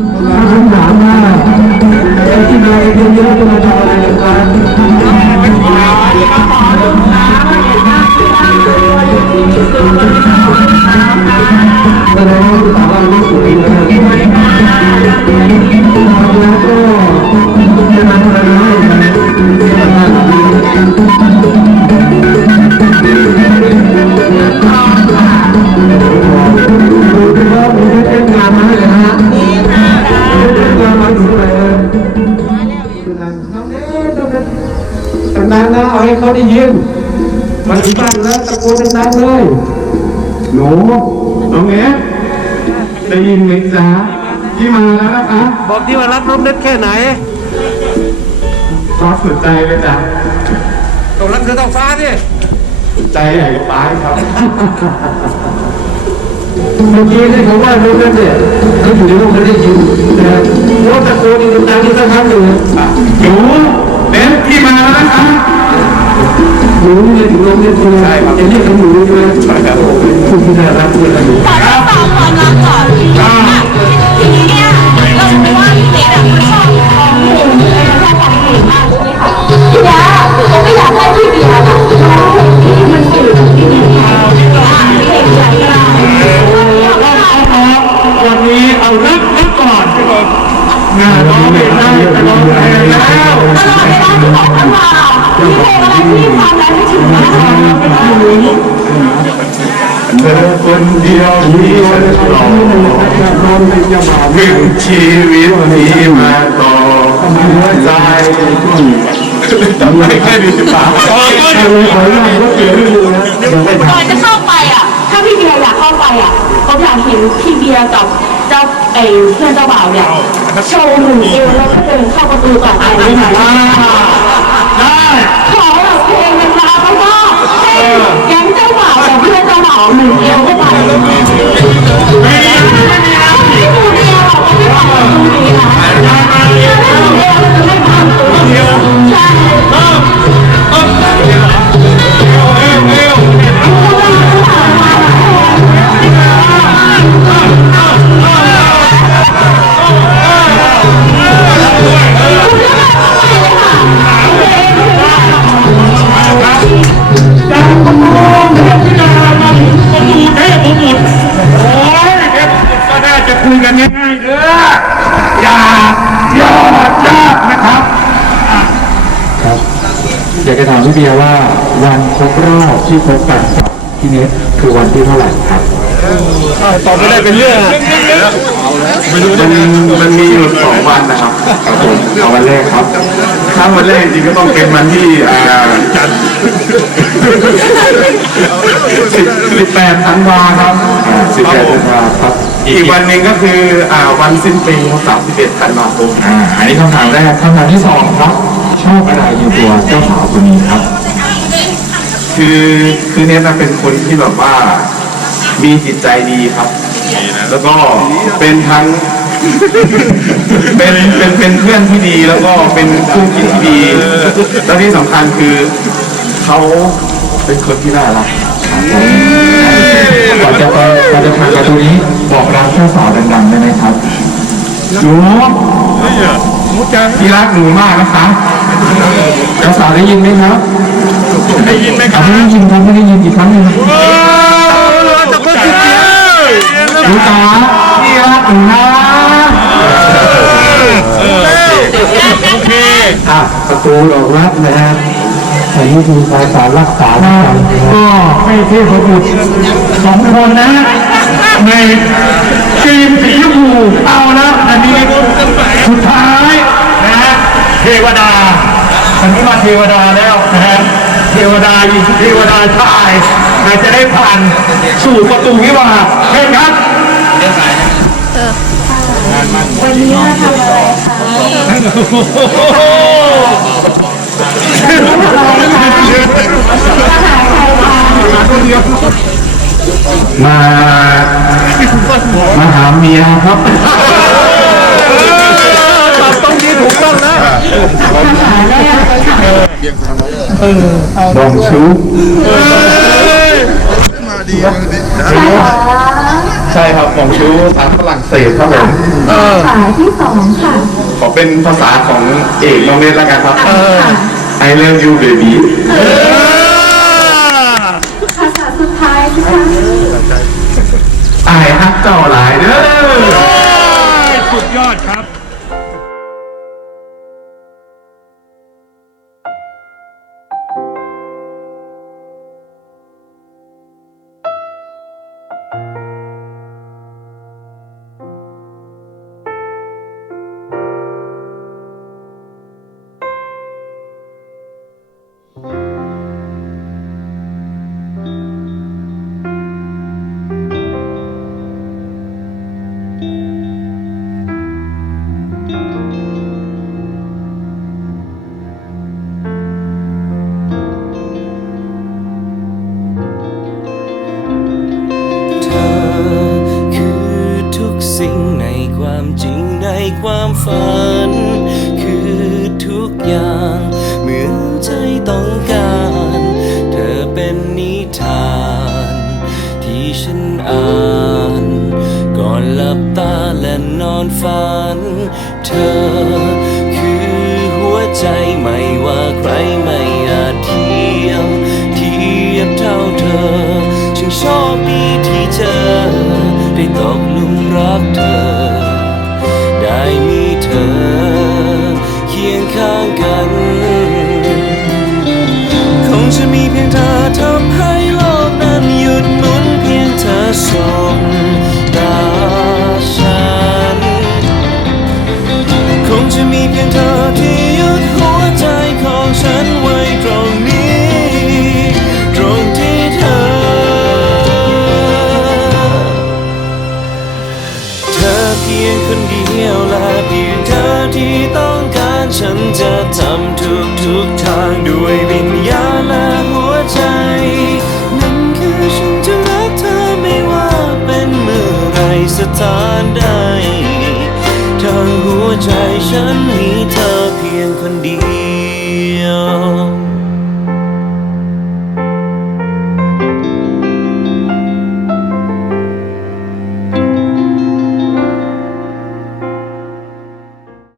ผมถามว่าที่มาเยอะๆจะมาทำอะไรกัน น้องเอ๊ะต้องเป็นดังนะเอาให้เขาได้ยินมาถึงบ้านแล้วตะโกนดังๆเลยหนูน้องเอ๊ะได้ยินไหมจ๊ะที่มาแล้วนะคะบอกที่ว่ารักน้องเน็ตแค่ไหนซอสสุดใจเลยจ้ะต้องรักเธอต้องฟ้าดิใจใหญ่กว่าป้าครับ เมื่อกี้ที่เขาว่าน้องเน็ตเนี่ยเขาอยู่ในห้องไม่ได้ยินแต่ว่าตะโกนอีกดังๆที่สักครั้งหนึ่งหนูเน็ตที่มาแล้วนะคะหนูนี่ถึงน้องเน็ตใช่ครับจะเรียกเขาหนูใช่ไหมใช่ครับคุณที่น่ารักเลยนะหนู มีเพลงอะไรที่ความรักไม่ถึงนะเธอคนเดียวที่หล่อถึงชีวิตนี้มาต่อใจจำไม่แค่นี้ป่าขอขอขอก็เสียงอยู่นะเดี๋ยวไม่ก่อนจะเข้าไปอะ ถ้าพี่เบียร์อยากเข้าไปอะผมอยากเห็นพี่เบียร์กับเจ้าไอ้เพื่อนเจ้าบ่าวเนี่ยโชว์หนึ่งเอวแล้วก็เดินเข้าประตูก่อนไปเลยค่ะ ได้ ขอแบบเพลงมันมาเพราะว่าให้แก๊งเจ้าบ่าวกับเพื่อนเจ้าบ่าวหนึ่งเอว พี่เบียร์ว่าวันครบรอบที่คบกันกับพี่เนทคือวันที่เท่าไหร่ครับตอบไม่ได้เป็นเรื่องอะมันมันมีอยู่สองวันนะครับครับผมเอาวันแรกครับ ถ้าวันแรกจริงก็ต้องเป็นวันที่อ่าจันสิบสิบแปดธันวาครับสิบแปดธันวาครับ อีกวันหนึ่งก็คืออ่าวันสิ้นปีครับสามสิบเอ็ดธันวาคมอ่าอันนี้คำถามแรกคำถามที่สองครับช อบอะไรในตัวเจ้าสาวคนนี้ครับ คือคือเนี่ยนะเป็นคนที่แบบว่ามีจิตใจดีครับ แล้วก็เป็นทั้ง เป็นเป็นเป็นเพื่อนที่ดีแล้วก็เป็นคู่คิดที่ดี แล้วที่สำคัญคือเขาเป็นคนที่น่ารักก่อนจะไปก่อนจะถามการตัวนี้บอกรักเจ้าสาวดังๆได้ไหมครับห นูที่รักหนูมากนะคะเจ้าสาวได้ยินไหมครับได้ยินไหมคอะรับไม่ได้ยินครับไม่ได้ยินอีกครั้งหนึ่งจะเพิ่มขึ้นเสียงหนูจ๋าที่รักหนูนะโอเคอะประตูดอกรักนะฮะแต่นี่คือสายสารรักษาที่ใจนะครับก็ให้เทพบุตรสองคนนะ ในทีมสีชมพูเอาแล้วอันนี้สุดท้ายนะฮะเทวดาอันนี้มาเทวดาแล้วนะฮะเทวดาหญิงเทวดาชายนะจะได้ผ่านสู่ประตูวิวาห์เชิญครับวันนี้มาทำอะไรคะมา มาหาเมียครับต้องดีถูกต้องนะบองชูใช่ค่ะใช่ครับผมคิ้วภาษาฝรั่งเศสครับผมสายที่สองค่ะ ขอเป็นภาษาของเอกน้องเนตแล้วกันครับค่ะ I love you baby สิ่งในความจริงในความฝัน คือทุกอย่างเหมือนใจต้องการ เธอเป็นนิทาน ที่ฉันอ่าน ก่อนหลับตาและนอนฝัน เธอคือหัวใจไม่ว่าใครไม่อาจเทียมเทียบเท่าเธอฉันโชคดี ได้ตกลุมรักเธอ ได้มีเธอ เคียงข้างกัน คงจะมีเพียงเธอทำให้โลกนั้นหยุดหมุนเพียงเธอสบ คนเดียวและเพียงเธอที่ต้องการฉันจะทำทุกทุกทางด้วยวิญญาณและหัวใจ นั่นคือฉันจะรักเธอไม่ว่าเป็นเมื่อไรสถานใดทั้งหัวใจฉันมีเธอเพียงคนเดียว